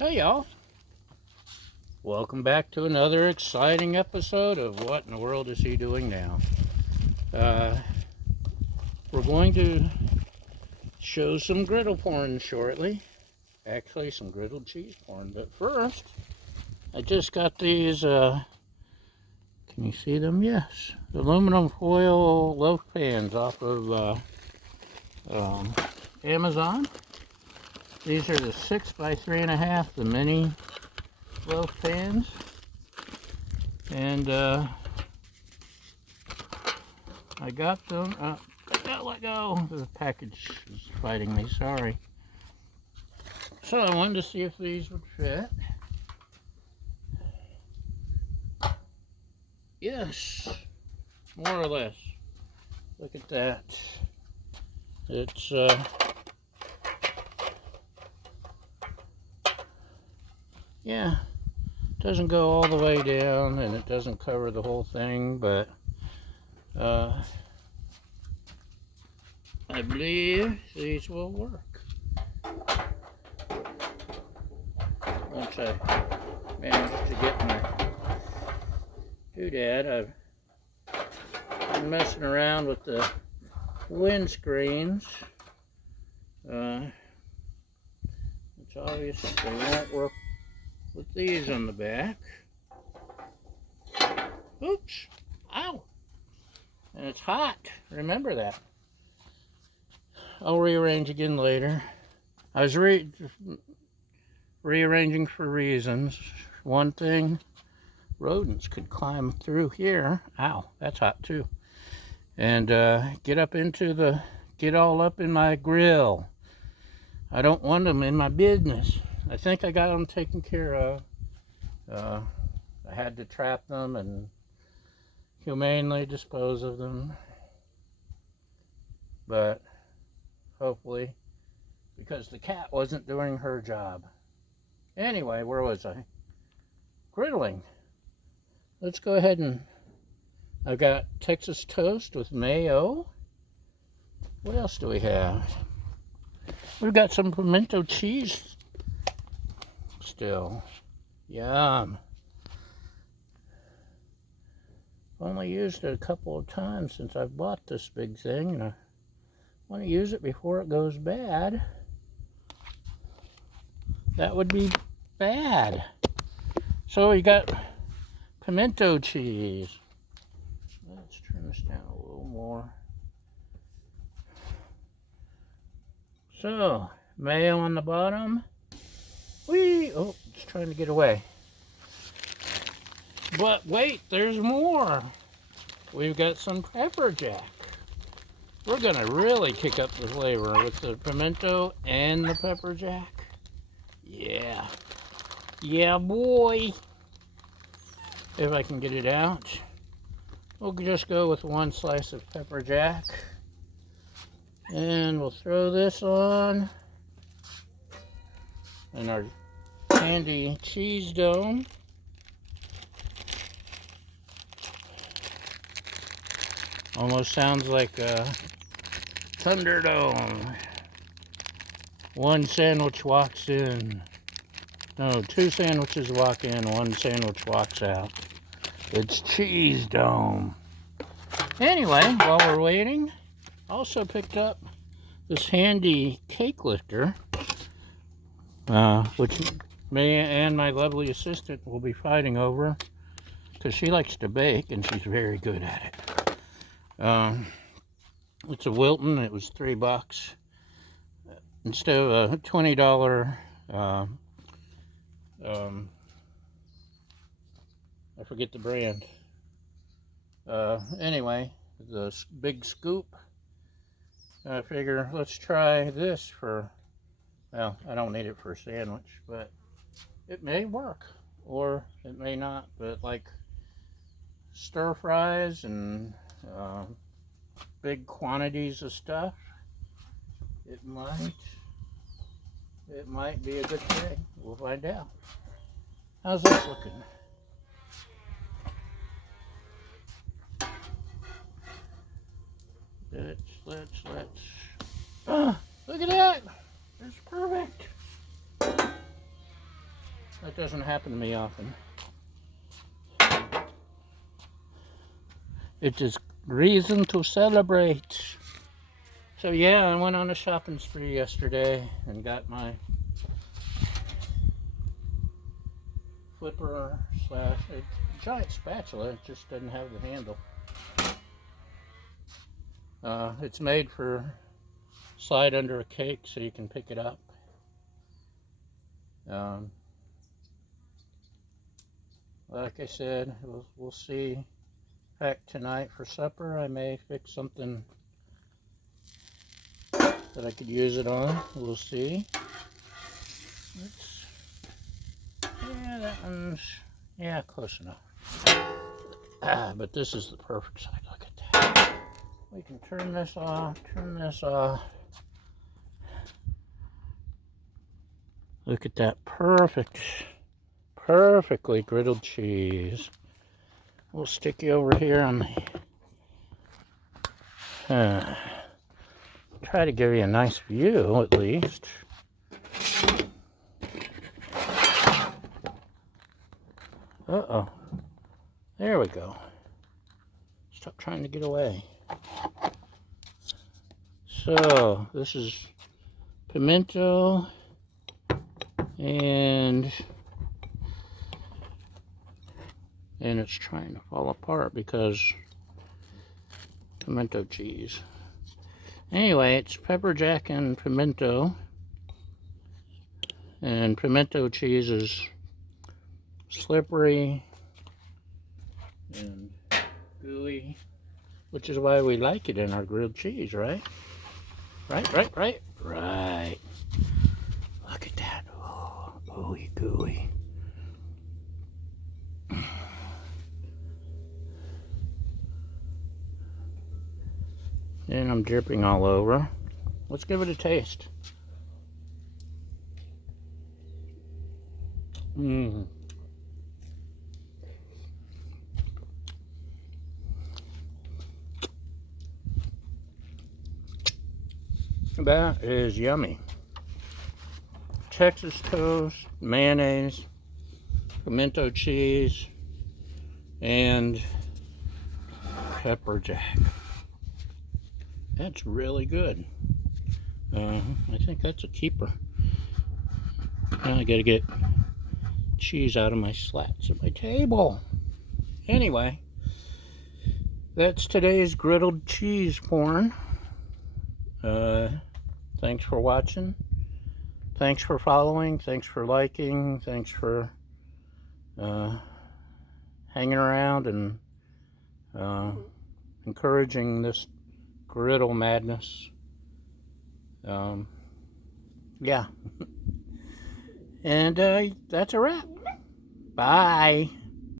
Hey y'all, welcome back to another exciting episode of What in the World Is He Doing Now? We're going to show some griddle porn shortly. Actually, some griddled cheese porn. But first, I just got these, can you see them? Yes. Aluminum foil loaf pans off of Amazon. These are the 6 by 3.5, the mini loaf pans. And I got them. Let go. The package is fighting me, sorry. So I wanted to see if these would fit. Yes, more or less. Look at that. It's yeah, doesn't go all the way down and it doesn't cover the whole thing, but I believe these will work. Once I manage to get my doodad, I've been messing around with the windscreens, which obviously won't work with these on the back. Oops, ow, and it's hot, remember that. I'll rearrange again later. I was rearranging for reasons. One thing, rodents could climb through here. Ow, that's hot too. And get all up in my grill. I don't want them in my business. I think I got them taken care of. I had to trap them and humanely dispose of them. But hopefully, because the cat wasn't doing her job. Anyway, where was I? Griddling. Let's go ahead and I've got Texas toast with mayo. What else do we have? We've got some pimento cheese still. Yum. Only used it a couple of times since I've bought this big thing, and I want to use it before it goes bad. That would be bad. So we got pimento cheese. Let's turn this down a little more. So, mayo on the bottom. Oh, it's trying to get away. But wait, there's more. We've got some pepper jack. We're gonna really kick up the flavor with the pimento and the pepper jack. Yeah. Yeah, boy. If I can get it out. We'll just go with one slice of pepper jack. And we'll throw this on. And our handy cheese dome. Almost sounds like a Thunderdome. One sandwich walks in. No, two sandwiches walk in, one sandwich walks out. It's Cheese Dome. Anyway, while we're waiting, also picked up this handy cake lifter, which me and my lovely assistant will be fighting over, because she likes to bake and she's very good at it. It's a Wilton. It was $3 instead of a $20. I forget the brand. Anyway, the big scoop. I figure let's try this for. Well, I don't need it for a sandwich, but it may work, or it may not. But like stir fries and big quantities of stuff, it might be a good thing. We'll find out. How's this looking? Let's look at that. It's perfect. That doesn't happen to me often. It is reason to celebrate. So yeah, I went on a shopping spree yesterday and got my flipper slash a giant spatula. It just doesn't have the handle. It's made for slide under a cake so you can pick it up. Like I said, we'll see. In fact, tonight for supper I may fix something that I could use it on. We'll see. Yeah, that one's, yeah, close enough. But this is the perfect side. Look at that. We can turn this off, turn this off. Look at that perfectly griddled cheese. We'll stick you over here on the, try to give you a nice view at least. Uh-oh. There we go. Stop trying to get away. So, this is pimento and it's trying to fall apart because pimento cheese. Anyway, it's pepper jack and pimento cheese is slippery and gooey, which is why we like it in our grilled cheese, right? Right. Look at that. Oh, ooey gooey. And I'm dripping all over. Let's give it a taste. That is yummy. Texas toast, mayonnaise, pimento cheese, and pepper jack. That's really good. I think that's a keeper. Now I gotta get cheese out of my slats at my table. Anyway, that's today's griddled cheese porn. Thanks for watching. Thanks for following. Thanks for liking. Thanks for hanging around and encouraging this griddle madness. Yeah. And that's a wrap. Bye.